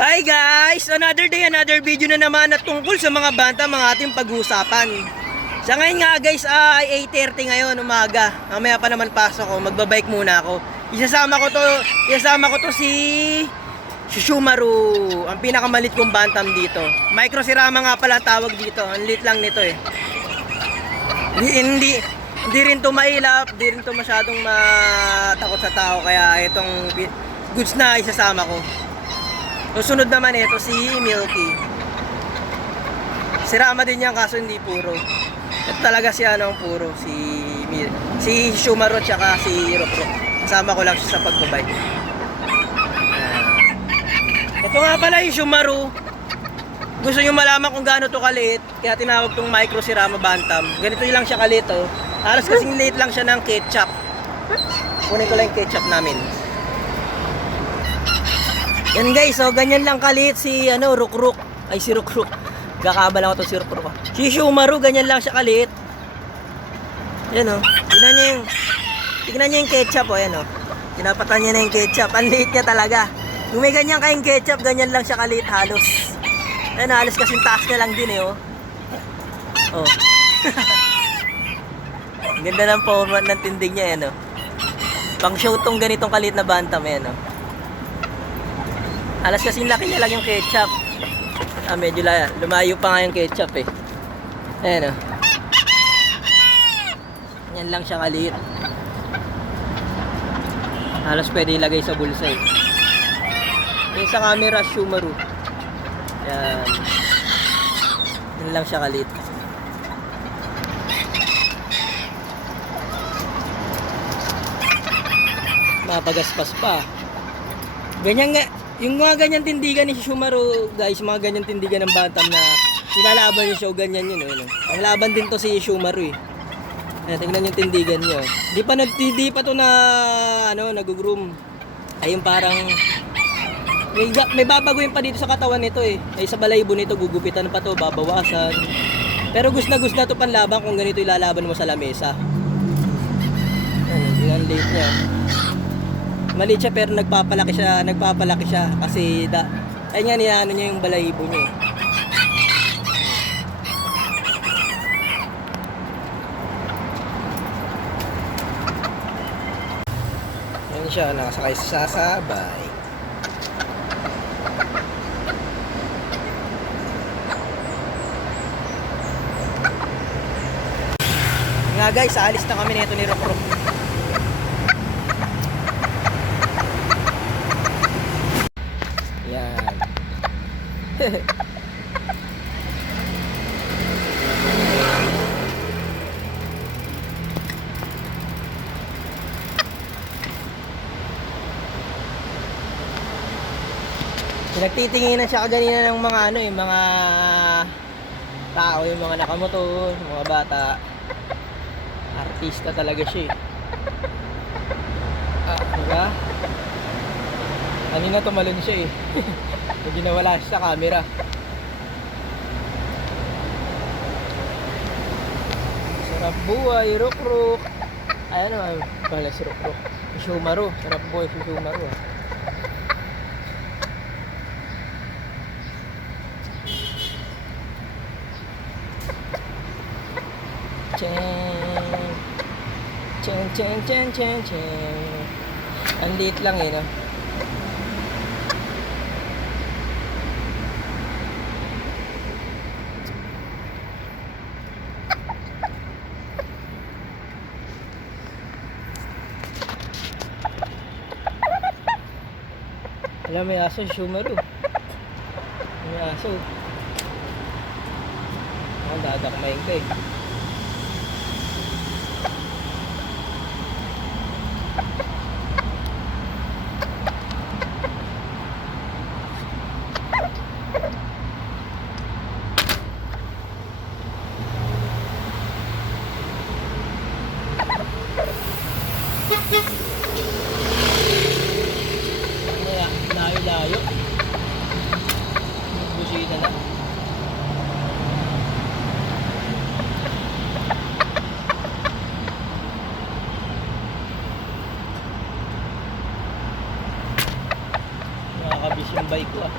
Hi guys! Another day, another video na naman na tungkol sa mga banta mga ating pag-uusapan. Sa ngayon nga guys ay 8:30 ngayon umaga. Mamaya pa naman pasok ko, magbabike muna ako. Isasama ko to si Shishumaru, ang pinakamalit kong bantam dito. Micro Sirama nga pala tawag dito. Ang lit lang nito eh. Hindi rin to mailap, hindi rin to masyadong matakot sa tao, kaya itong goods na isasama ko. Susunod naman ito si Milky. Sirama din yan kaso hindi puro. Ito talaga si ang puro, si Shishumaru at saka si Rokrok. Kasama ko lang siya sa pagbabike. Ito nga pala yung Shishumaru. Gusto nyo malaman kung gaano to kaliit, kaya tinawag tong Micro Sirama Bantam. Ganito lang siya kaliit oh. Halos kasing liit lang siya ng ketchup. Kunin ko lang yung ketchup namin. Yan guys, so ganyan lang kaliit si Rokrok. Ay si Rokrok. Kakabala ko to si Rokrok. Si Shishumaru, ganyan lang siya kaliit. Yan oh. Tignan niyo yung ketchup oh, yan oh. Tinapatan niya na yung ketchup. Ang liit niya talaga. Kung may ganyan kayong ketchup, ganyan lang siya kaliit halos. Yan halos kasing taas niya lang din eh oh. Oh. Ang ganda ng format ng tindig niya yan oh. Pang show tong ganitong kaliit na bantam yan oh. Alas kasi laki niya lang yung ketchup. Medyo lumayo pa nga yung ketchup eh. Ayan o. Yan lang siya kaliit. Halos pwede ilagay sa bulsa eh. Yung sa camera, Shishumaru. Yan. Yan lang siya kaliit. Mapagaspas pa. Ganyan nga. Yung mga ganyan tindigan ni Shishumaru, guys, mga ganyan tindigan ng bantam na nilalaban yung show, ganyan yun. Ang laban din to si Shishumaru eh. Ayan, tingnan yung tindigan nyo. Di pa to na, nag-groom. Ay yung parang, may babaguhin pa dito sa katawan nito eh. Ay sa balaybo nito, gugupitan pa to, babawasan. Pero gusto na to panlaban kung ganito ilalaban mo sa lamesa. Ayan, yung late niya. Maliit siya pero nagpapalaki siya kasi ay nga niya niya yung balahibo niya eh. Yan siya, nakasakay sa sasabay. Nga guys, aalis na kami nito ni Rokrok. Nagtitinginan siya kanina ng mga mga tao, yung mga nakamotor, mga bata. Artista talaga siya. Diba? Kanina tumalon siya eh. Hindi nawala siya sa camera. Sarap buhay, Rokrok. Ayan naman, pala si Rokrok. Shishumaru, sarap buhay si Shishumaru ah. Chen. Ang liit lang eh no. Alam, may aso, Shishumaru. May aso. Dadakmayin ka eh. Layo. Busina na. Nakakabis yung bike ko ah.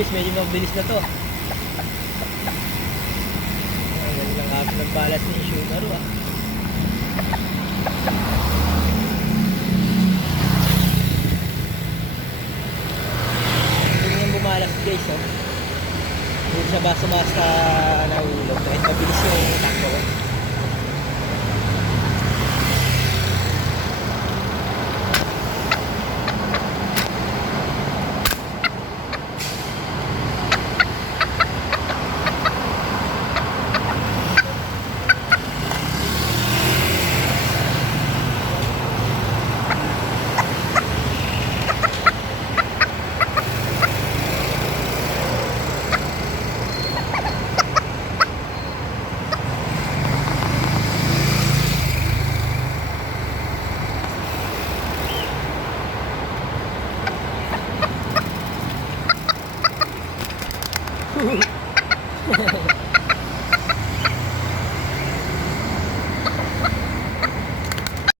mabilis, medyo mabilis na to. Ayan lang kapit ng balas ni Subaru ah. Hindi yung bumalas guys oh. Hindi siya basta-basta nahulog. Kahit mabilis yung takbo.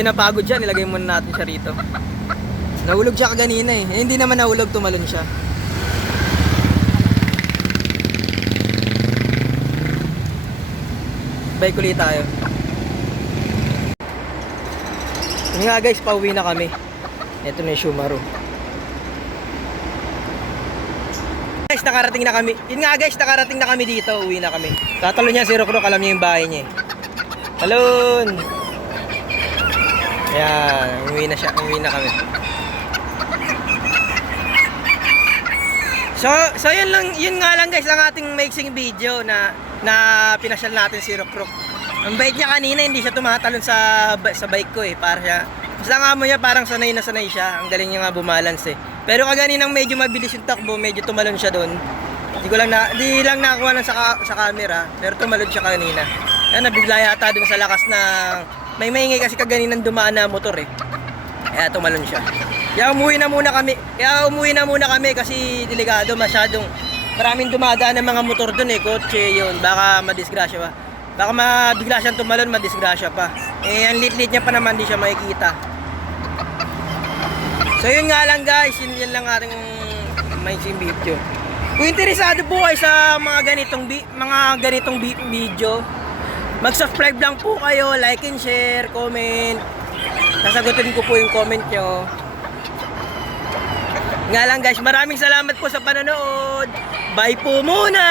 Napagod siya, nilagay muna natin siya rito. Nahulog siya kaganina eh. Hindi naman nahulog, tumalon siya. Bike ulit tayo. Yun nga guys, pauwi na kami. Ito na yung Subaru. Guys, nakarating na kami. Yun nga guys, nakarating na kami dito. Uwi na kami. Tatalo niya si Rokrok, alam niya yung bahay niya eh. Talon! Ayan, uwi na siya. Uwi na kami. So yun nga lang guys ang ating mixing video na pinasyal natin si Rokrok. Ang bait niya kanina, hindi siya tumatalon sa bike ko eh. Para siya, basta nga mo niya parang sanay na sanay siya. Ang galing niya nga bumalance eh. Pero kaganinang medyo mabilis yung takbo, medyo tumalon siya doon. Di lang nakakuha lang sa camera, pero tumalon siya kanina. Yan, nabigla yata dun sa lakas ng may maingay kasi kaganinang dumaan na motor eh. Kaya tumalon siya. Kaya umuwi na muna kami kasi delikado, masyadong maraming dumadaan ng mga motor doon eh, kotse yun, baka madisgrasya pa. Baka mabigla siyang tumalon, madisgrasya pa. Eh, ang lit-lit niya pa naman, di siya makikita. So yun nga lang guys, yun lang ating maiksi video. Kung interesado po kayo sa mga ganitong video, mag-subscribe lang po kayo, like and share, comment. Sasagutin ko po yung comment nyo. Nga lang guys, maraming salamat po sa panonood. Bye po muna!